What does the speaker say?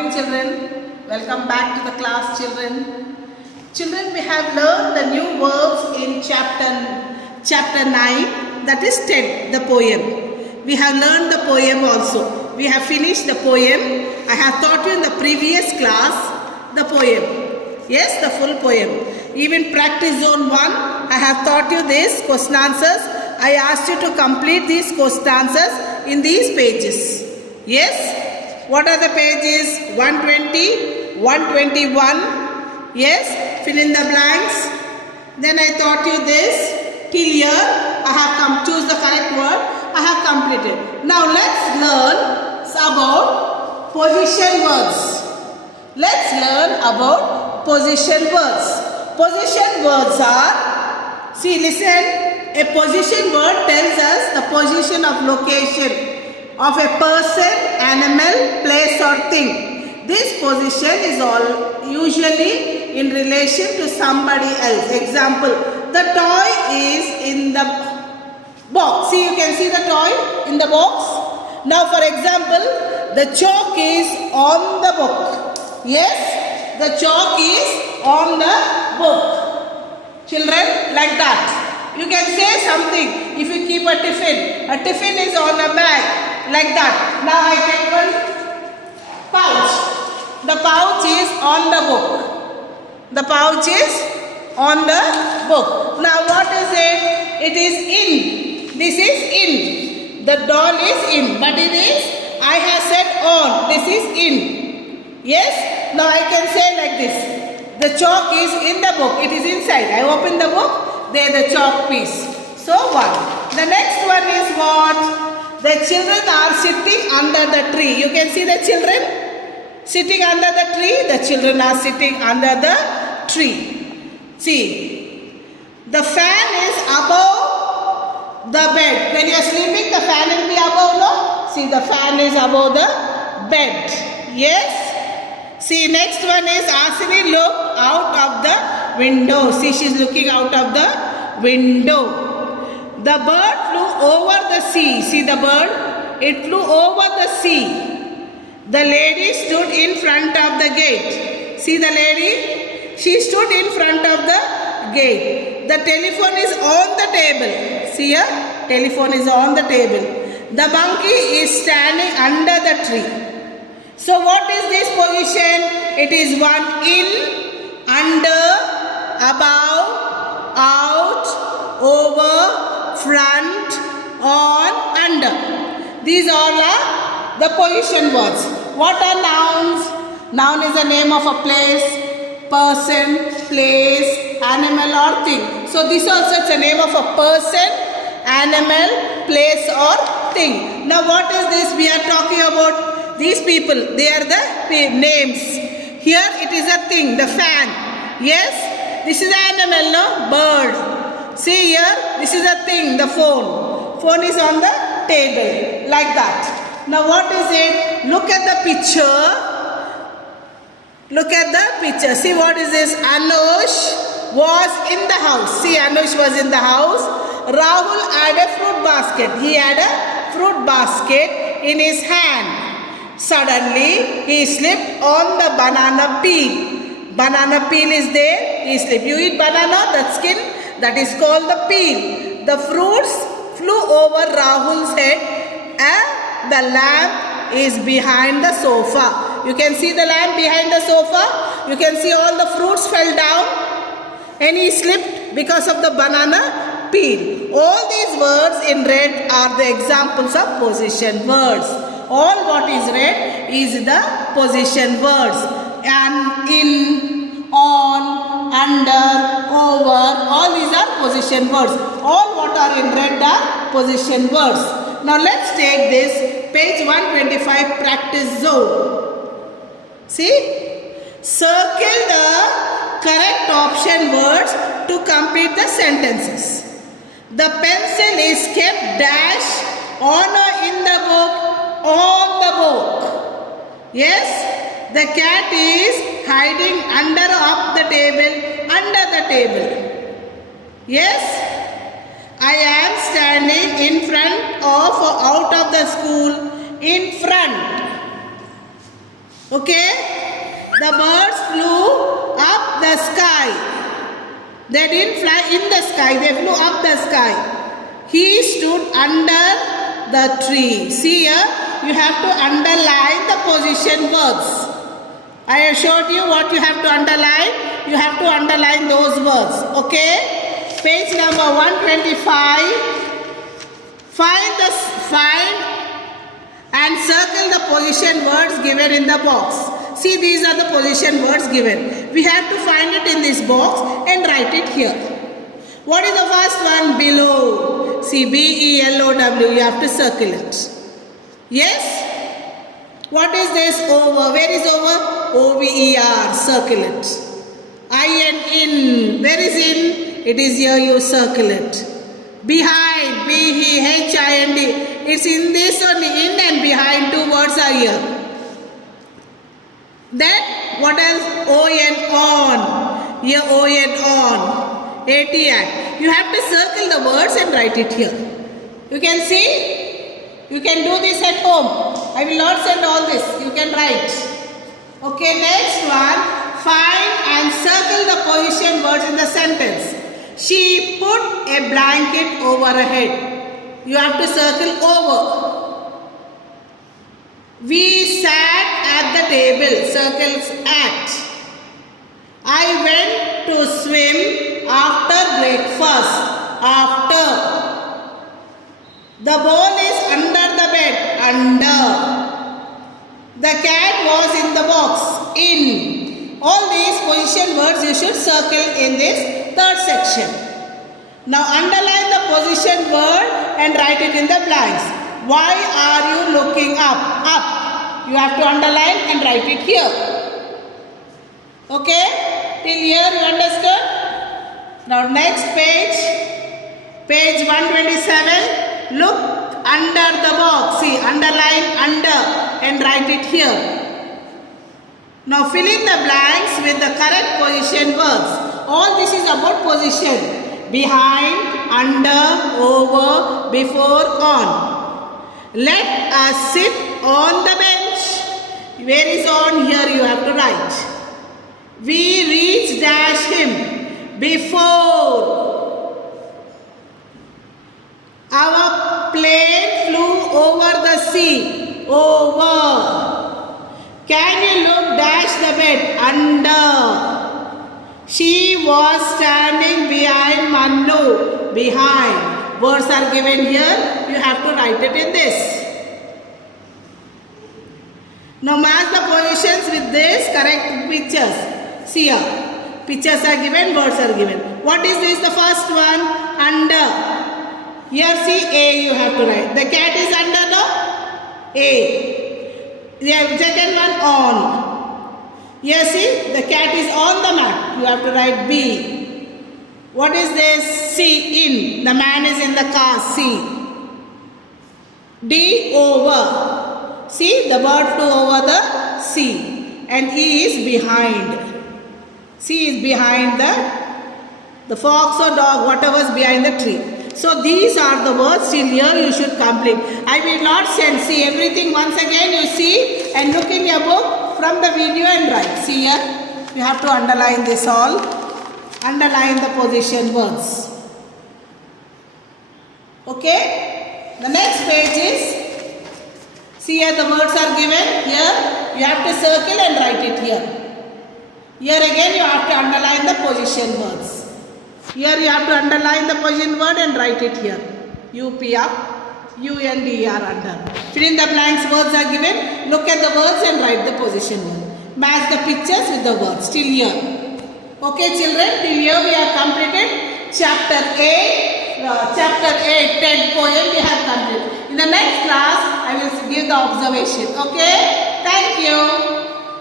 morning, children. Welcome back to the class, children. Children, we have learned the new verbs in chapter 9, that is 10, the poem. We have learned the poem also. We have finished the poem. I have taught you in the previous class the poem. Yes, the full poem. Even practice zone 1, I have taught you this question answers. I asked you to complete these question answers in these pages. Yes? What are the pages? 120, 121. Yes? Fill in the blanks. Then I taught you this. Till here, I have choose the correct word. I have completed. Now let's learn about position words. Let's learn about position words. Position words are, see, listen. A position word tells us the position of location of a person, animal, place or thing. This position is usually in relation to somebody else. Example, the toy is in the box. See, you can see the toy in the box. Now for example, the chalk is on the book. Yes, the chalk is on the book. Children, like that. You can say something if you keep a tiffin. A tiffin is on a bag, like that. Now I take one pouch. The pouch is on the book. The pouch is on the book. Now what is it? It is in. This is in. The doll is in. But it is, I have said on. This is in. Yes? Now I can say like this. The chalk is in the book. It is inside. I open the book. There the chalk piece. So one. The next one is what? The children are sitting under the tree. You can see the children sitting under the tree. The children are sitting under the tree. See, the fan is above the bed. When you are sleeping, the fan will be above, no? See, the fan is above the bed. Yes? See, next one is Asini look out of the window. See, she is looking out of the window. The bird flew over the sea. See the bird? It flew over the sea. The lady stood in front of the gate. See the lady? She stood in front of the gate. The telephone is on the table. See here? Telephone is on the table. The monkey is standing under the tree. So what is this position? It is one in, under, above, out, over, front, on, under. These all are the position words. What are nouns? Noun is the name of a place, person, place, animal or thing. So this also is the name of a person, animal, place or thing. Now what is this we are talking about? These people, they are the names. Here it is a thing, the fan. Yes? This is an animal, no? Bird. See here, this is a thing, the phone. Phone is on the table, like that. Now what is it? Look at the picture. Look at the picture. See what is this? Anush was in the house. See, Anush was in the house. Rahul had a fruit basket. He had a fruit basket in his hand. Suddenly, he slipped on the banana peel. Banana peel is there. He slipped. You eat banana, that skin, that is called the peel. The fruits flew over Rahul's head and the lamp is behind the sofa. You can see the lamp behind the sofa. You can see all the fruits fell down and he slipped because of the banana peel. All these words in red are the examples of position words. All what is red is the position words. And in, on, under, over, all these are position words. All what are in red are position words. Now let's take this page 125 practice zone. See? Circle the correct option words to complete the sentences. The pencil is kept dash on or in the book. On the book. Yes? The cat is hiding under of the table, under the table. Yes? I am standing in front of or out of the school, in front. Okay? The birds flew up the sky. They didn't fly in the sky, they flew up the sky. He stood under the tree. See here, you have to underline the position words. I have showed you what you have to underline. You have to underline those words. Okay? Page number 125. Find and circle the position words given in the box. See, these are the position words given. We have to find it in this box and write it here. What is the first one? Below. See, B-E-L-O-W. You have to circle it. Yes? What is this? Over. Where is over? O-V-E-R. Circle it. I-N, in. Where is in? It is here. You circle it. Behind. B-E-H-I-N-D. It's in this only. In and behind. Two words are here. Then what else? O-N, on. Here O-N, on. A-T-N. You have to circle the words and write it here. You can see? You can do this at home. I will not send all this. You can write. Okay, next one. Find and circle the position words in the sentence. She put a blanket over her head. You have to circle over. We sat at the table. Circles at. I went to swim after breakfast. After. The ball is under the bed. Under. The cat was in the box. In. All these position words you should circle in this third section. Now underline the position word and write it in the blanks. Why are you looking up? Up. You have to underline and write it here. Okay? Till here you understood? Now next page. Page 127. Look under the box. See, underline under and write it here. Now fill in the blanks with the correct position verbs. All this is about position. Behind, under, over, before, on. Let us sit on the bench. Where is on? Here you have to write. We reached dash him before. Our plane flew over the sea. Over. Can you look dash the bed? Under. She was standing behind Manu. Behind. Words are given here. You have to write it in this. Now match the positions with this correct pictures. See here. Pictures are given, words are given. What is this? The first one. Under. Here see A you have to write. The cat is under the A. The second one on. Here see the cat is on the mat. You have to write B. What is this? C in. The man is in the car. C. D over. See the bird flew over the sea. And E is behind. C is behind the fox or dog, whatever is behind the tree. So these are the words. Till here you should complete. I will not send. See everything once again you see and look in your book from the video and write. See here. You have to underline this all. Underline the position words. Okay. The next page is. See here the words are given. Here you have to circle and write it here. Here again you have to underline the position words. Here you have to underline the position word and write it here. UP UNDER under. Fill in the blanks, words are given. Look at the words and write the position word. Match the pictures with the words. Till here. Okay children, till here we have completed chapter 8. Chapter 8, 10 poem we have completed. In the next class, I will give the observation. Okay? Thank you.